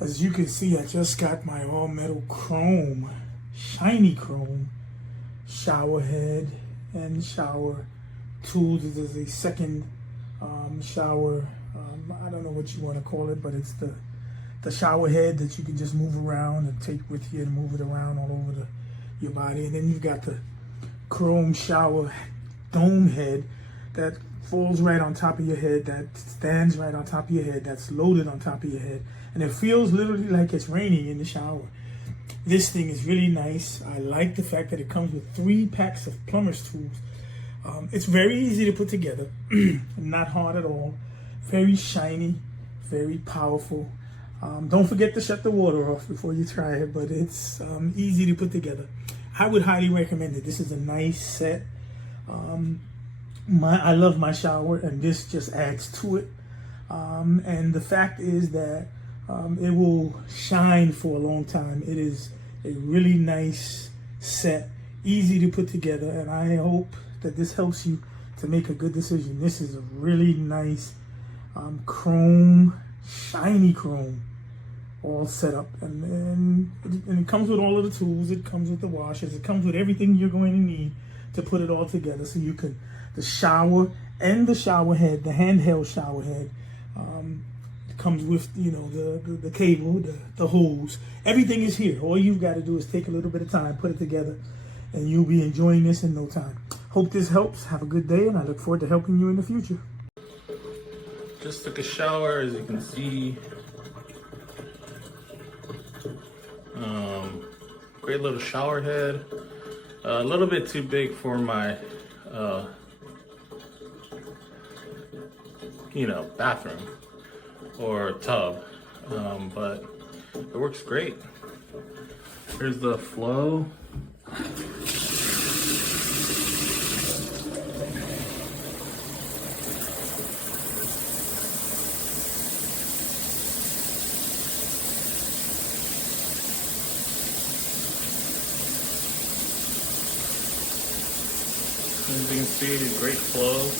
As you can see, I just got my all metal chrome, shiny chrome shower head and shower tools. This is a second shower, I don't know what you want to call it, but it's the shower head that you can just move around and take with you and move it around all over your body. And then you've got the chrome shower dome head that falls right on top of your head, that stands right on top of your head, that's loaded on top of your head, and it feels literally like it's raining in the shower. This thing is really nice. I like the fact that it comes with 3 packs of plumber's tools. It's very easy to put together, not hard at all, very shiny, very powerful. Don't forget to shut the water off before you try it, but it's easy to put together. I would highly recommend it. This is a nice set. I love my shower, and this just adds to it. And the fact is that it will shine for a long time. It is a really nice set, easy to put together, and I hope that this helps you to make a good decision. This is a really nice chrome, shiny chrome, all set up, and it comes with all of the tools. It comes with the washers. It comes with everything you're going to need to put it all together, so you can the shower and the shower head, the handheld shower head. Comes with, you know, the cable, the hose. Everything is here. All you've got to do is take a little bit of time, put it together, and you'll be enjoying this in no time. Hope this helps. Have a good day, and I look forward to helping you in the future. Just took a shower, as you can see. Great little shower head. A little bit too big for my, bathroom or tub, but it works great. Here's the flow. As you can see, great flow.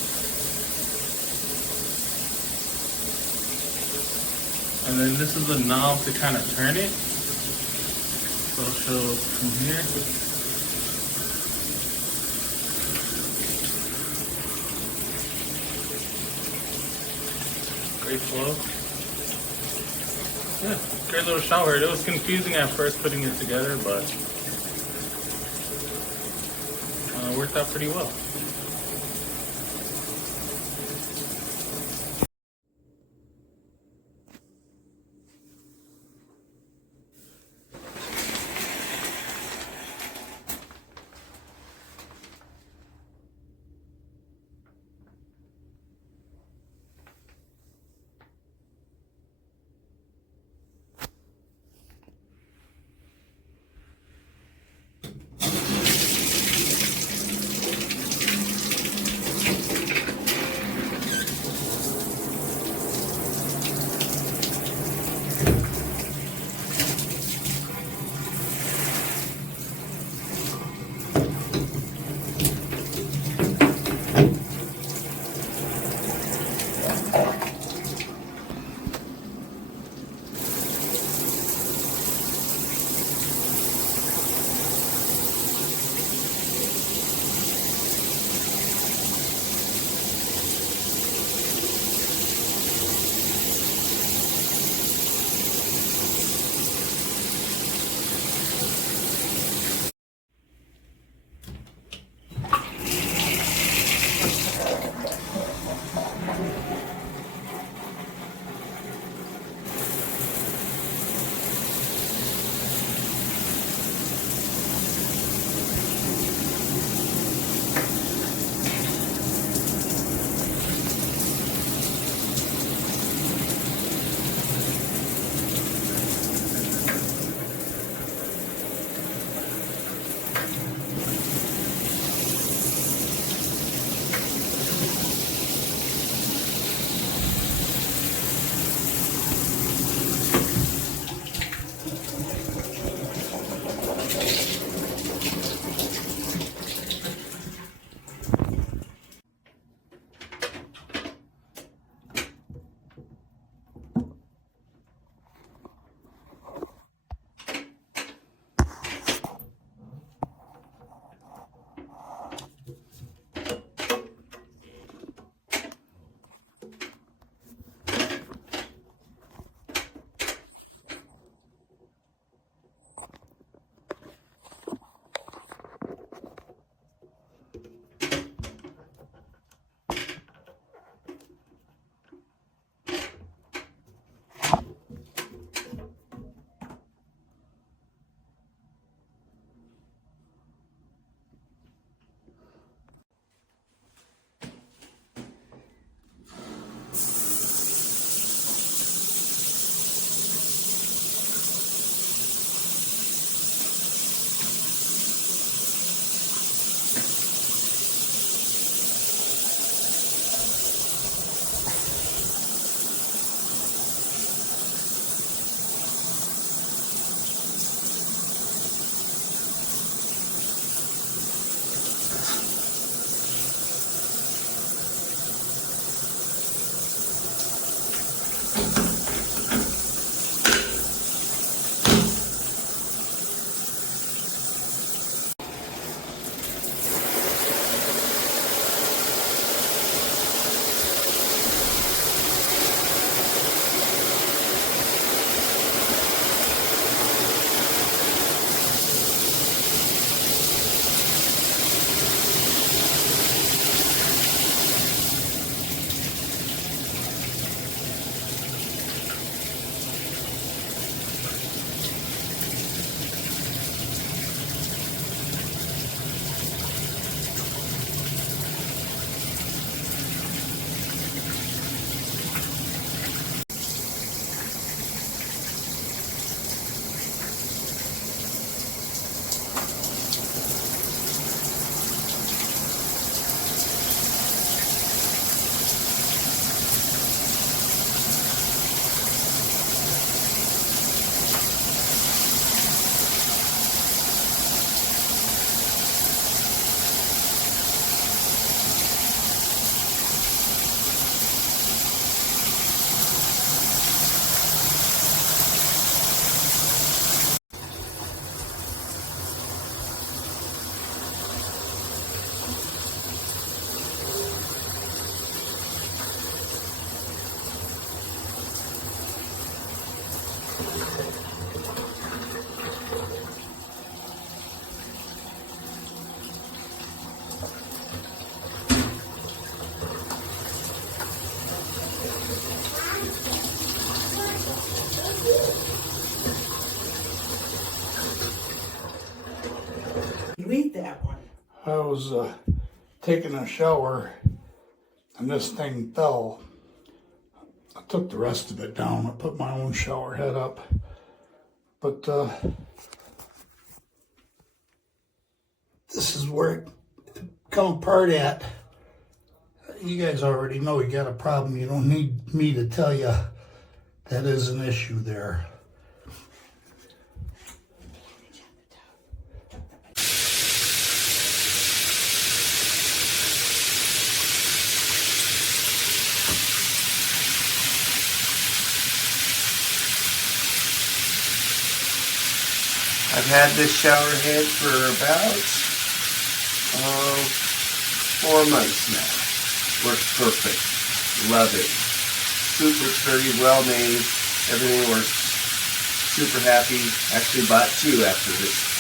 And then this is the knob to kind of turn it. So I'll show from here. Great flow. Yeah, great little shower. It was confusing at first putting it together, but worked out pretty well. Delete that one. I was taking a shower and this thing fell. I took the rest of it down. I put my own shower head up. But this is where it come apart at. You guys already know you got a problem. You don't need me to tell you that is an issue there. I've had this shower head for about 4 months now. Works perfect. Love it. Super sturdy, well made. Everything works. Super happy. Actually bought 2 after this